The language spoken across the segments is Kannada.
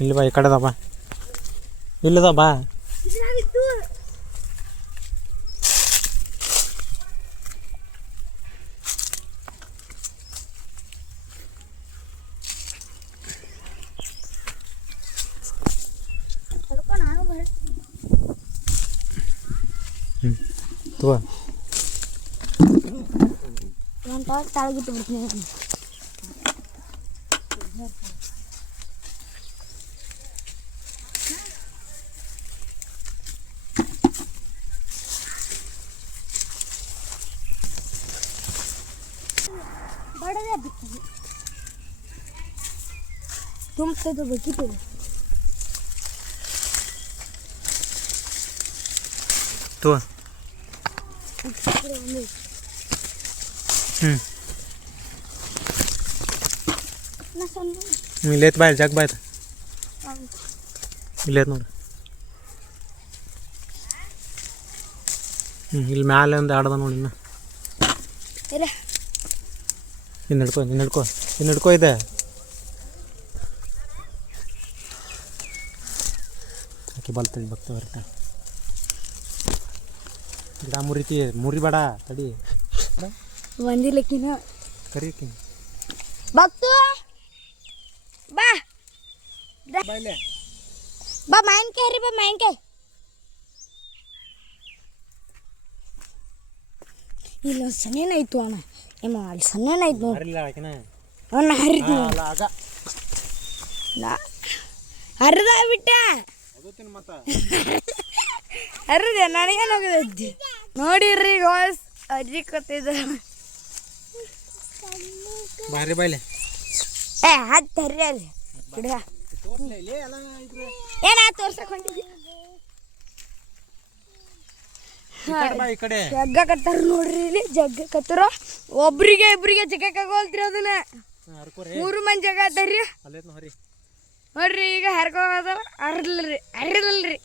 ಇಲ್ಲಿ ಬಾ, ಈ ಕಡೆದ ಬಾ, ಇಲ್ಲದ ಬಾ. ತಗೋ ತಾಳಗಿಟ್ಟು ಬಿಡ್ತೀನಿ. ಬಡದೇ ಬಿಡ್ತೀನಿ ತುಂಬ್ತದೆ ಬೇಕಿತ್ತು. ತಗೋ. ಇಲ್ಲೈತ್ ಬಾಯ್, ಜಗ್ ಬಾಯ್ತು ಇಲ್ಲೈತ್ ನೋಡು. ಇಲ್ಲಿ ಮ್ಯಾಲೆ ಒಂದು ಆಡದ ನೋಡಿ. ಇನ್ನು ಹಿಡ್ಕೊ ಇದೆ. ಆಕೆ ಬಲ್ತಡಿ ಭಕ್ತ ಬರ್ತಾ ಗಿಡ ಮುರಿ ಬೇಡ ತಡಿ. ಬಂದಿಲ್ಲಕ್ಕಿನ ಕರಿಯಕ್ಕಿ ಭಕ್ತು ಬಾ ಬಾ ಮಾವಿನಕಾಯಿ ರೀ, ಬಾ ಮಾವಿನಕಾಯಿ. ಇಲ್ಲ ಸನ್ನೇನಾಯ್ತು ಅಣ್ಣ, ಏಮ ಅಲ್ಲಿ ಸನ್ನೇನಾಯ್ತು ನೋಡಿ. ಅಣ್ಣ ಹರಿದು ಹರಿದ ಬಿಟ್ಟ ಹರಿದೆ ನನಗೇನು ಹೋಗಿದ್ದೆ ನೋಡಿರ್ರಿ ಗೋಸ್ ಅಜ್ಜಿ ಕೊತ್ತಿದ್ದ ಬಾರಿ ಬಾಯ್ಲೆ. ಹತ್ತು ಹರ್ರಿ ಅಲ್ಲಿ ಗಿಡ ಏನ ತೋರ್ಸಕ್ ಹೊಂಟಿದ್ದೆ. ಜಗ್ಗ ಕತ್ತಾರ ನೋಡ್ರಿ, ಇಲ್ಲಿ ಜಗ್ಗ ಕತ್ತಾರ. ಒಬ್ರಿಗೆ ಇಬ್ರಿಗೆ ಜಗ್ಗಕ್ಕಾಗೋಲ್ತ್ರಿ ಅದನ್ನ 3 ಮಂದಿ ಜಗ ಅತ್ತಾರ್ರಿ ನೋಡ್ರಿ. ಈಗ ಹರ್ಕೋದಾರ ಅರಿಲ್ರಿ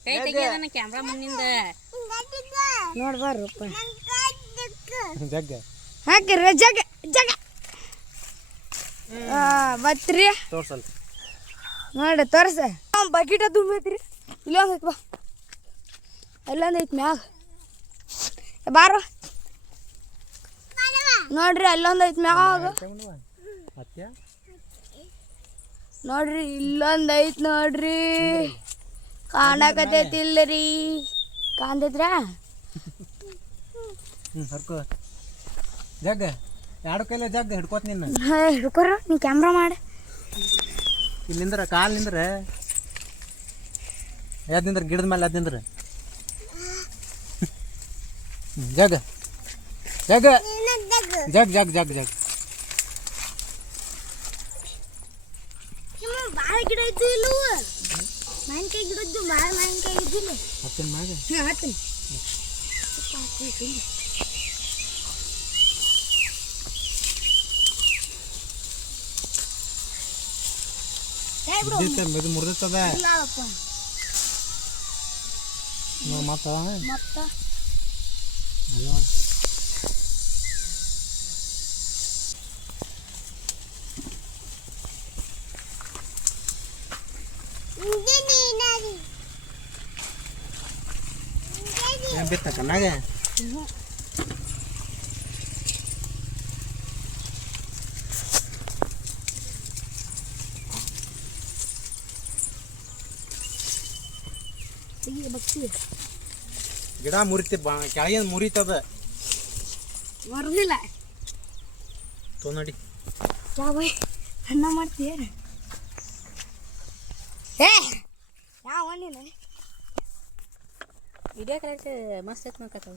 ಕ್ಯಾಮ್ರಾ ಮುಂದಿಂದ ನೋಡ್ಬಾರ್ರಪ್ಪ ಜಗ್ಗ ಹಾಕಿರ ಜಗ ಜಗ ಬತ್ರಿ ತೋರ್ಸಲ್ ನೋಡ್ರಿ ತೋರ್ಸ. ಬಕೆಟ ತುಂಬೈತ್ರಿ. ಇಲ್ಲೊಂದು ಐತಿ ಬಾ, ಅಲ್ಲೊಂದು ಐತಿ ಮ್ಯಾಗ ಬಾರೋ ನೋಡ್ರಿ. ಅಲ್ಲೊಂದು ಐತಿ ಮ್ಯಾಗ ನೋಡ್ರಿ. ಇಲ್ಲೊಂದು ಐತಿ ನೋಡ್ರಿ, ಕಾಣಕತೈತಿ ಇಲ್ಲರಿ. ಕಾಣ್ತೈತ್ರ ಹರ್ಕೋ ಜಗ್ಗ. ಎರಡು ಕೈಲ ಜಗ್ಗ ಹಿಡ್ಕೋತ ನಿನ್ನ ಹಿಡ್ಕೊರ. ನೀ ಕ್ಯಾಮ್ರಾ ಮಾಡಿ ಇಲ್ಲಿಂದ್ರ ಕಾಲ್ ನಿಂದ್ರ ಯಾವ್ದಿಂದ್ರ ಗಿಡದ ಮೇಲೆ ಅದಿಂದ್ರ ಜಗ್ ಜಗ್ ಜಗ್ ಜಗ್ ಜಗ್ ಜಗ್. ಭಾಳ ಗಿಡ ಇದ್ದು ಇಲ್ಲ, ಮಾವಿನಕಾಯಿ ಗಿಡ ಇದ್ದು, ಭಾಳ ಮಾವಿನಕಾಯಿ ಇದ್ದಿಲ್ಲ. ಹತ್ತಿನ ಮ್ಯಾಗ ಹತ್ತಿನ ಇದು ಮುರಿದದ ಮತ್ತ ಬಿತ್ತ ಕಣ್ಣಾಗ. ಗಿಡ ಮುರಿತಿ ಕೆಳಗಿನ ಮುರಿತದ ಬರುದಿಲ್ಲ. ನೋಡಿ ಯಾವ ಅನ್ನ ಮಾಡ್ತೀಯ? ಯಾವ ನೀನು ವಿಡಿಯೋ ಕರೆಕ್ಟ್ ಮಸ್ತ್ ಐತೆ ನೋಡ್ಕತ್ತ.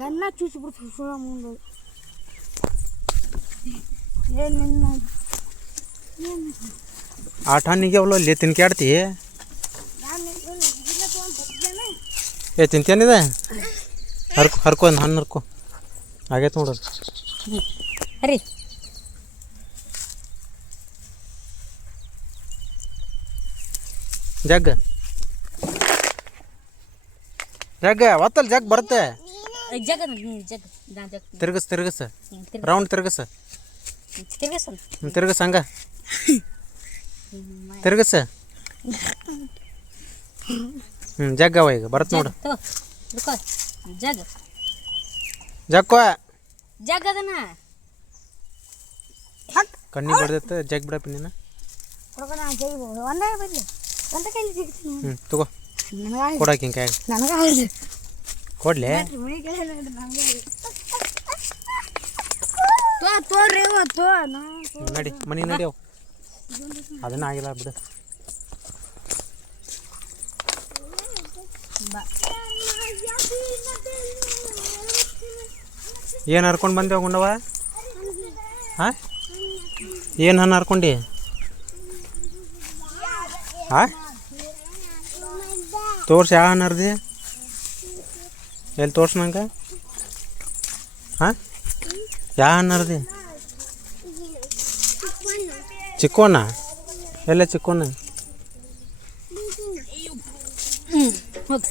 ಕಣ್ಣ ಚೂಚಿಬಿಡ್ತು ಸುಳ ಮುಂದೆ. ಏನು ಆಟ ಹಣ್ಣಿಗೆ ಅವಲ್ಲ ಅಲ್ಲಿ ತಿನ್ಕ್ಯಾಡ್ತಿ. ತಿಂತೇನಿದೆ ಹರ್ಕೊ ಒಂದು ಹಣ್ಣು ಹರ್ಕೊ. ಆಗೈತೆ ನೋಡ್ರಿ ಹರಿ. ಜಗ್ ಜಗ್ ಒತ್ತಲ್ ಜಗ್ ಬರುತ್ತೆ. ಜಗ್ ಜಗ್ ತಿರ್ಗಸ್ ರೌಂಡ್ ತಿರ್ಗಸ್ ಹಂಗ ತಿರ್ಗಸ ಜಗ್ಗವ ಈಗ ಬರತ್ ನೋಡು ತೋ ಹಿಡ್ಕೋ ಜಗ್ ಜಗ್ಕೋ ಜಗ್ ಅದನ್ನ ಕಣ್ಣಿಗೆ ಬಡ್ದೈತೆ ಜಗ್ ಬಿಡಪ್ಪ ನೀನು ಒಂದೇ ಬರಲಿ ಒಂದೇ ಕೈಲಿ ಸಿಗ್ತೀನಿ ತಗೋ ಕೊಡಾಕಿ ಹಿಂಗೆ ಕೈ ನನಗೆ ಕೊಡ್ಲಿ ತೋರಿ ತೋ ನಡಿ ಮನೆ ನಡಿ ಅವು ಅದನ್ನ ಆಗಿಲ್ಲ ಬಿಡು ಏನು ಹರ್ಕೊಂಡು ಬಂದೇವ ಗುಂಡವ ಹಾಂ ಏನು ಹಣ್ಣು ಹರ್ಕೊಂಡು ಹಾಂ ತೋರ್ಸಿ ಯಾವ ಹಣ್ಣು ಹರ್ದಿ ಎಲ್ಲಿ ತೋರ್ಸು ನಂಗೆ ಹಾಂ ಯಾವ ಹಣ್ಣು ಹರ್ದಿ ಚಿಕ್ಕೋನ ಎಲ್ಲ ಚಿಕ್ಕೋನ ಹೋಗಿ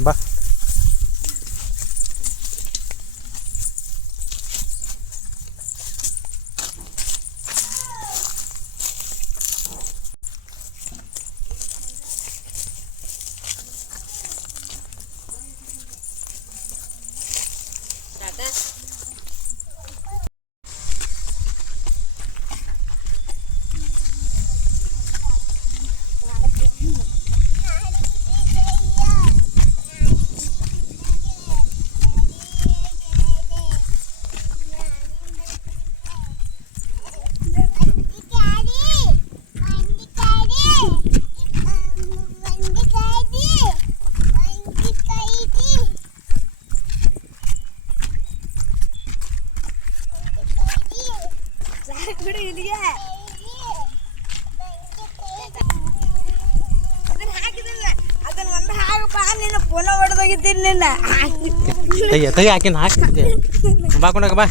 ಬಾ ಅದನ್ನ ಒಂದು ಹಾಕಪ್ಪ ನಿನ್ನ ಫೋನ ಹೊಡೆದೋಗಿದ್ದೀನಿ ನಿನ್ನ ತೆಗಿ ಹಾಕಿನ ಹಾಕ್ತಿದ್ದೆ ಬಾ ಕೊಂಡಾಗ ಬಾ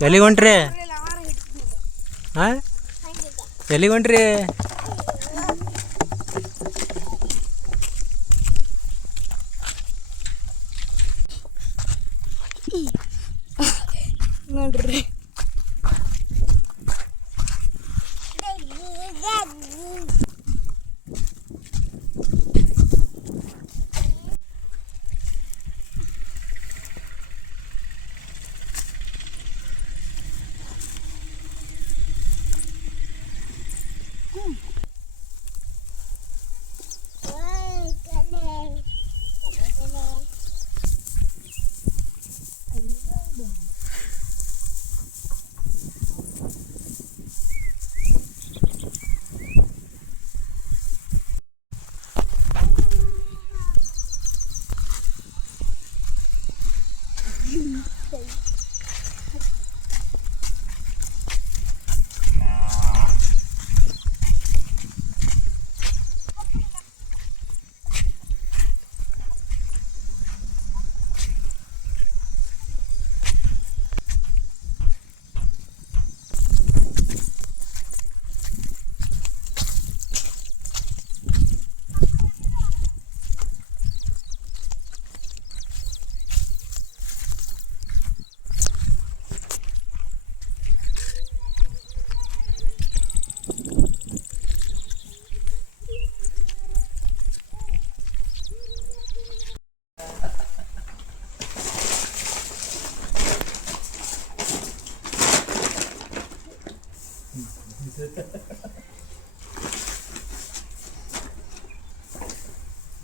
ಎಲ್ಲಿಗೆ ಹೊಂಟ್ರಿ ಹಾಂ ಎಲ್ಲಿಗೆ ಹೊಂಟ್ರಿ ನೋಡ್ರಿ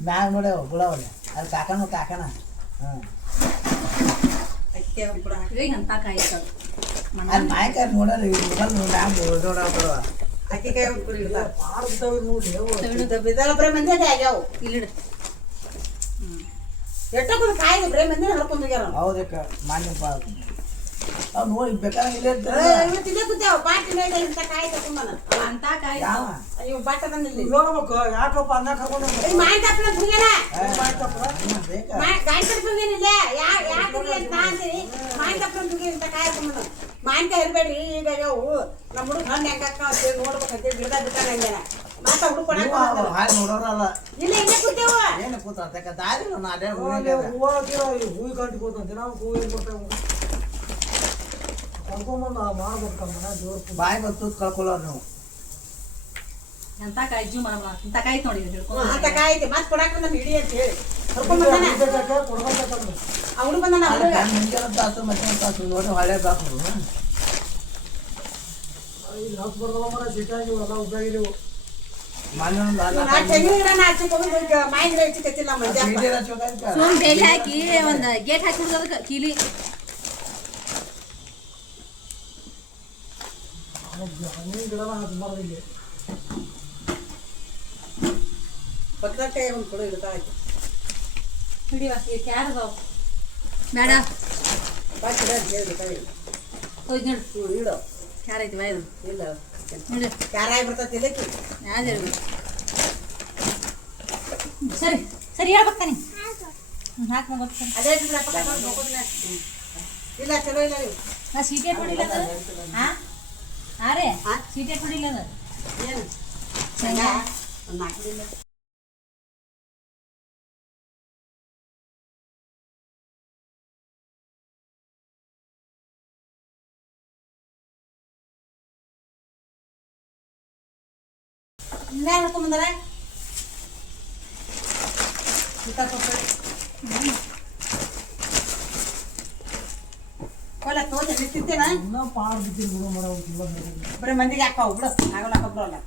ಮ್ಯಾಗ ನೋಡ್ಯಾವ ಗುಳವಲ್ಲ ಅದು ಕಾಕನ ಹಾಂ ಅಂತ ಕಾಯಿ ಅದು ಮಾಯಕಾರ ನೋಡಲ್ಲ ಈಗ ಮೊಬೈಲ್ ಮ್ಯಾಗ ನೋಡಾವ ಬಿಡುವ ಅಕ್ಕಿ ಕಾಯಿ ಇಲ್ಲ ಪಾಡ್ತಾವ ನೋಡಿ ಬಿದ್ದಲ್ಲ ಬರೀ ಮಂದಿ ಆಗ್ಯಾವ ಇಲ್ಲಿಡು ಎಷ್ಟೊಂದು ಕಾಯಿ ಬರೀ ಮಂದಿ ಹರ್ಕೊಂಡು ಹೋಗ್ಯಾರ ಹೌದಕ್ಕ ಮಾನ್ಯ ಅವ್ ನೋಡಿ ಬೇಕಾದ್ರೆ ಇಲ್ಲೇ ತಿಂದೆ ಕೂತೇವ ಪಾಟಿ ಮೇಲೆ ಇಂಥ ಕಾಯಿ ತಗೊಂಬನ ಅಂತ ಕಾಯಿ ಯಾವ ಇವ್ ಬಾಟ ಬಂದಿಲ್ಲ ನೋಡ್ಬೇಕು ಯಾಕಪ್ಪ ಅನ್ನ ಕರ್ಕೊಂಡು ಮಾಯಿನ ತಪ್ಪಲ ಹೋಗ್ಯಾನ ಬೇಕಾ ಗಾಯಿ ತಪ್ಪ ಹೋಗ್ಯಾನಿಲ್ಲ ಯಾಕೆ ಅಂತ ಅಂತೀರಿ ಮಾಯಿನ ತಪ್ಪಲ ಹೋಗ್ಯಾನ ಇಂಥ ಕಾಯಿ ತಗೊಂಬನ ಮಾಯಿನಕಾಯಿ ಇರಬೇಡ್ರಿ ಈಗ ಅವು ನಮ್ಮ ಹುಡುಗ ಹಣ್ಣು ಹೆಂಗಾಕ ನೋಡ್ಬೇಕಂತ ಗಿಡದಾಗ ಬಿಟ್ಟಾನ ಹಂಗ್ಯಾನ ಮಾತಾ ಹುಡುಕೊಡಕ್ಕೆ ಹಾಗೆ ನೋಡೋರಲ್ಲ ಇಲ್ಲ ಹಿಂಗೆ ಕೂತೇವ ಏನು ಕೂತ ದಾರಿ ಅದೇ ಹೂವು ಹಾಕಿರ ಹೂವು ಗಂಟು ಕೂತ ದಿನ ಹೂವು ಏನು ಕೊಡ್ತೇವೆ ಕರ್ಕೊಂಬಂದು ಮಾಡ್ಬೇಕು ಮನೆ ದೇವ್ರ ಬಾಯಿ ಬಂತು ಕಳ್ಕೊಳ್ಳೋರು ನೀವು ಎಂತ ಕಾಯಿ ಜೂ ಮಾಡಮ್ಮ ಇಂತ ಕಾಯಿ ನೋಡಿ ಅಂತ ಕಾಯ್ತಿ ಮತ್ತೆ ಕೊಡಾಕ ನಾನು ಹಿಡಿ ಅಂತ ಹೇಳಿ ಕರ್ಕೊಂಡ್ ಬಂದಾನ ಕೊಡ್ಬೇಕಂದ್ರೆ ಆ ಹುಡುಗ ಬಂದಾನ ಆ ಹುಡುಗ ಮುಂಜಾನೆ ತಾಸು ಮಧ್ಯಾಹ್ನ ತಾಸು ನೋಡಿ ಹಳೆ ಬಾಕು ಈಗ ಹತ್ತು ಬರ್ದವ ಮರ ಸಿಟ್ಟಾಗಿ ಎಲ್ಲ ಉದ್ದಾಗಿರಿವು ನಾ ತೆಂಗಿನ ಗಿಡನ ಹಚ್ಚಿಕೊಂಡು ಮಾಯಿ ಗಿಡ ಹಚ್ಚಿಕತ್ತಿಲ್ಲ ಮಂಜ ಸುಮ್ ಬೇಲಿ ಹಾಕಿ ಒಂದ್ ಗೇಟ್ ಹಾಕಿ ಅದಕ್ಕೆ ಕೀಲಿ ಹಣ್ಣಿನ ಗಿಡನ ಹತ್ತು ಮರ ಇಲ್ಲಿ ಬತ್ತಟ್ಟೆ ಒಂದು ಕೊಡು ಇಡ್ತಾ ಆಯ್ತು ಹಿಡಿವ ಕ್ಯಾರದವ ಬೇಡ ಬಾಕಿ ಹೇಳಿ ಕೈ ಹೋಯ್ತು ನೋಡು ಇಡು ಕ್ಯಾರ ಐತಿ ಬಾಯ್ದು ಇಲ್ಲ ನೋಡಿ ಯಾರಾಗಿ ಬರ್ತೈತಿ ಇಲ್ಲಕ್ಕಿ ಯಾವ್ದು ಸರಿ ಸರಿ ಹೇಳ್ಬೇಕಾನಿ ಹಾಕಿ ಗೊತ್ತಾನೆ ಅದೇ ಇಲ್ಲ ಚಲೋ ಇಲ್ಲ ನೀವು ನಾ ಸೀಟೇಟ್ ಮಾಡಿಲ್ಲ ಅದು ಹಾಂ ರೀ ಸೀಟೇಟ್ ಮಾಡಿಲ್ಲ ಅದು ಏನು ಶೇಂಗಾ ಒಂದು ಹಾಕಿಲ್ಲ ಇನ್ನೇ ಹೇಳ್ಕೊಂಬಂದಾರ ಕೊಲ್ಲ ತೋಜ ತಿಂತೇನ ಇನ್ನೂ ಪಾಡ್ ಬಿದ್ದಿಲ್ಲ ಬಿಡು ಮರ ಬರೀ ಮಂದಿಗೆ ಹಾಕೋ ಬಿಡು ಆಗಲ್ಲ ಹಾಕೋ ಬರೋಲ್ಲ